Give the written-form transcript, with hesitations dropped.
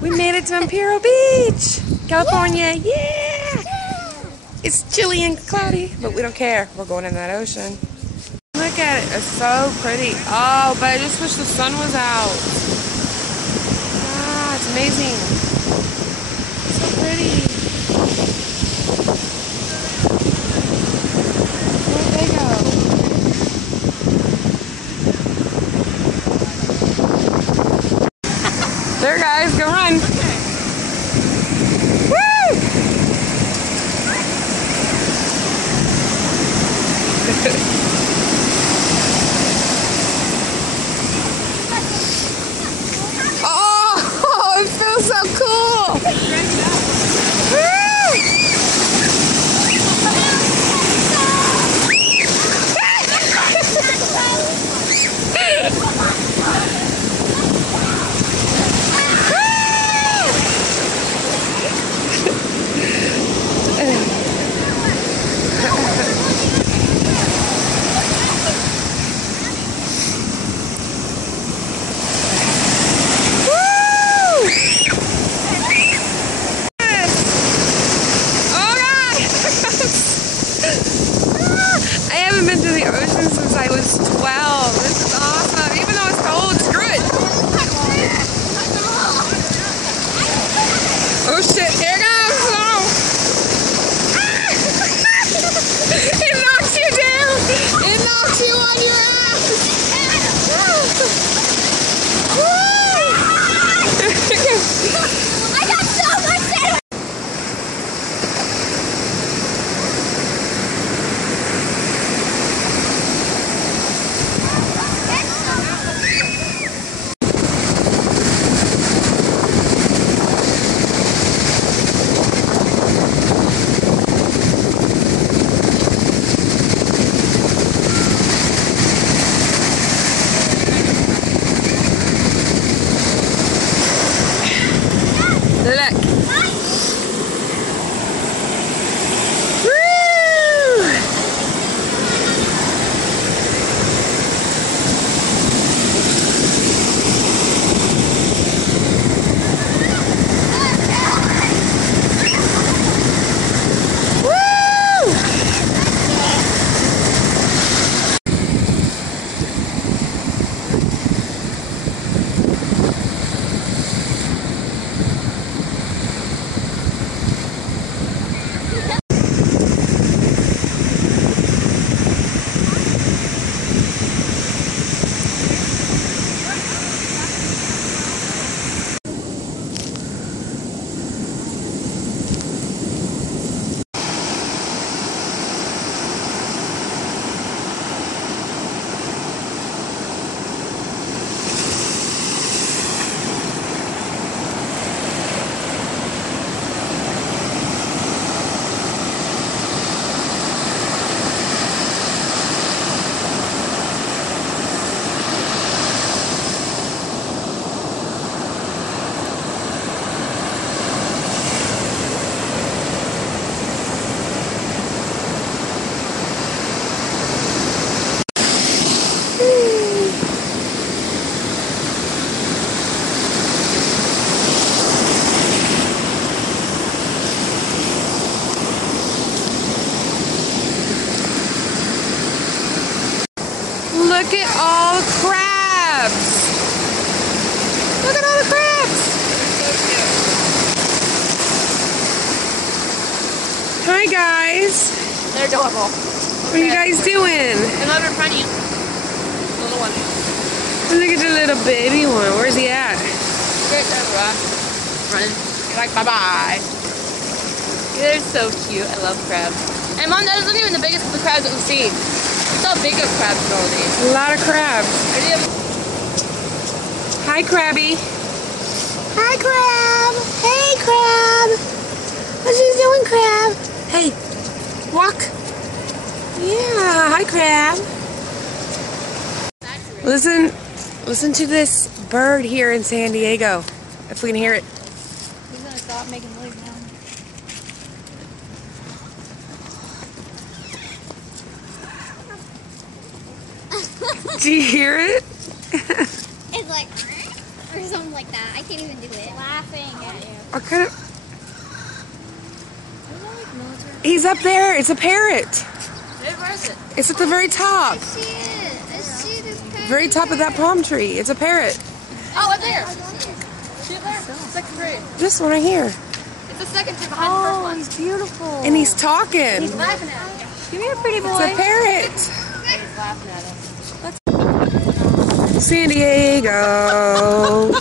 We made it to Imperial Beach, California. Yeah! It's chilly and cloudy, but we don't care. We're going in that ocean. Look at it. It's so pretty. Oh, but I just wish the sun was out. Ah, it's amazing. So pretty. Where'd they go? There, guys, go run. Woo! Oh, it feels so cool. I haven't been to the ocean since I was 12. This is awesome. Even though it's cold, screw it. Oh shit, here it goes. Oh. It knocks you down. It knocks you on your ass. I got so much sand. Look. Look at all the crabs. Look at all the crabs. Hi, guys. They're adorable. What are you guys doing? Another funny little one. Look at the little baby one. Where's he at? Running. Like, bye-bye. They're so cute. I love crabs. And Mom, that isn't even the biggest of the crabs that we've seen. It's how big of crabs are all these. A lot of crabs. Hi, Crabby. Hi, Crab. Hey, Crab. What's you doing, Crab? Hey, walk. Yeah, hi, Crab. Listen to this bird here in San Diego. If we can hear it. He's gonna stop making noise now. Do you hear it? It's like... or something like that. I can't even do it. Laughing at you. I kind of. He's up there. It's a parrot. Where is it? It's at the very top. I see it. I see this parrot. Very top of that palm tree. It's a parrot. Oh, up there. See it there? Second tree. This one right here. It's the second tree behind the first one. He's beautiful. And he's talking. He's laughing at us. Give me a pretty boy. It's a parrot. He's laughing at us. San Diego.